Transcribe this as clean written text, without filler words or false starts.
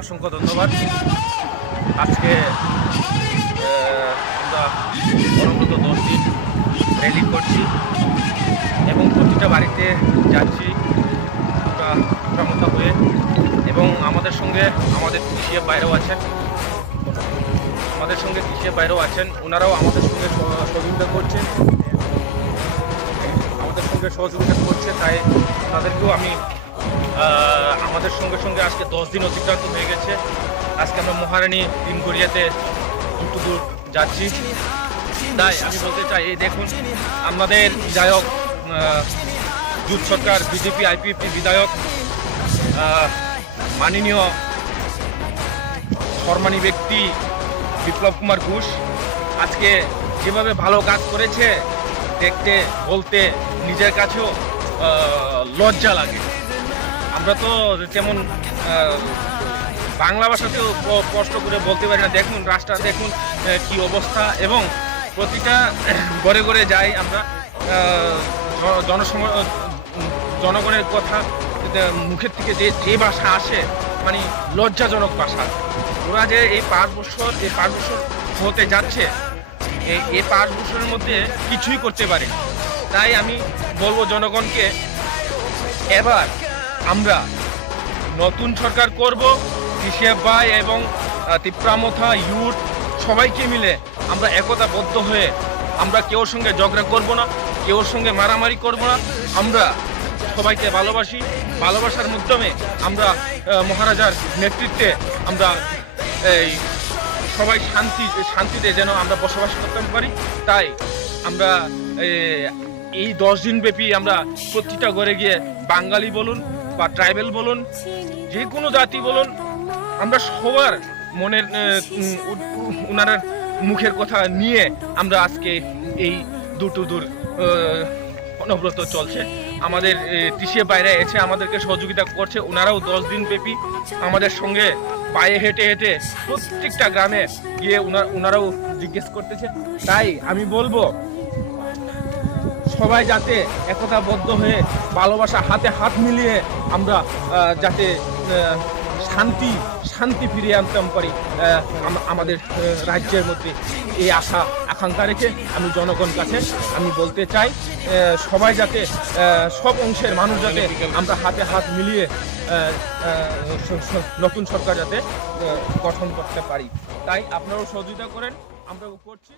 অসংখ্য ধন্যবাদ। আজকে আমরা পরবর্তী 10 দিন র্যালি করছি এবং প্রতিটা বাড়িতে যাচ্ছি আমরা হয়ে, এবং আমাদের সঙ্গে আমাদের কৃষির বাইরেও আছেন, ওনারাও আমাদের সঙ্গে সহযোগিতা করছেন, তাই তাদেরকেও আমি আমাদের সঙ্গে আজকে 10 দিন অতিক্রান্ত হয়ে গেছে। আজকে আমরা মহারানী দিনগড়িয়াতে দূর যাচ্ছি। তাই আমি বলতে চাই, এই দেখুন আমাদের বিধায়ক, জোট সরকার বিজেপি আইপিএফটি বিধায়ক মাননীয় সম্মানী ব্যক্তি বিপ্লব কুমার ঘোষ আজকে যেভাবে ভালো কাজ করেছে, দেখতে বলতে নিজের কাছেও লজ্জা লাগে। আমরা তো তেমন বাংলা ভাষাতেও কষ্ট করে বলতে পারি না। দেখুন রাস্তা, দেখুন কি অবস্থা, এবং প্রতিটা ঘরে ঘরে যাই আমরা, জনগণের কথা মুখের থেকে যে ভাষা আসে, মানে লজ্জাজনক ভাষা। ওরা যে এই 5 বছর হতে যাচ্ছে, এই 5 বছরের মধ্যে কিছুই করতে পারে। তাই আমি বলবো জনগণকে, এবার আমরা নতুন সরকার করব, কৃষক ভাই এবং তিপ্রামথা ইউথ সবাইকে মিলে আমরা একতাবদ্ধ হয়ে আমরা কেউর সঙ্গে ঝগড়া করব না, কেউর সঙ্গে মারামারি করব না। আমরা সবাইকে ভালোবাসি, ভালোবাসার মাধ্যমে আমরা মহারাজার নেতৃত্বে আমরা এই সবাই শান্তিতে যেন আমরা বসবাস করতে পারি। তাই আমরা এই 10 দিন ব্যাপী আমরা প্রতিটা ঘরে গিয়ে, বাঙালি বলুন বা ট্রাইবেল বলুন, যে কোনো জাতি বলুন, আমরা সবার মনের ওনার মুখের কথা নিয়ে আমরা আজকে এই দূর অনবরত চলছে। আমাদের কৃষি বাইরে এসে আমাদেরকে সহযোগিতা করছে। ওনারাও 10 দিন ব্যাপী আমাদের সঙ্গে পায়ে হেঁটে প্রত্যেকটা গ্রামে গিয়ে ওনারাও জিজ্ঞেস করতেছে। তাই আমি বলবো সবাই যাতে একতাবদ্ধ হয়ে ভালোবাসা হাতে হাত মিলিয়ে আমরা যাতে শান্তি ফিরিয়ে আনতে পারি আমাদের রাজ্যের মধ্যে, এই আশা আকাঙ্ক্ষা রেখে আমি জনগণ কাছে আমি বলতে চাই, সবাই যাতে সব অংশের মানুষ যাতে আমরা হাতে হাত মিলিয়ে নতুন সরকার যাতে গঠন করতে পারি। তাই আপনারাও সহযোগিতা করেন, আমরাও করছি।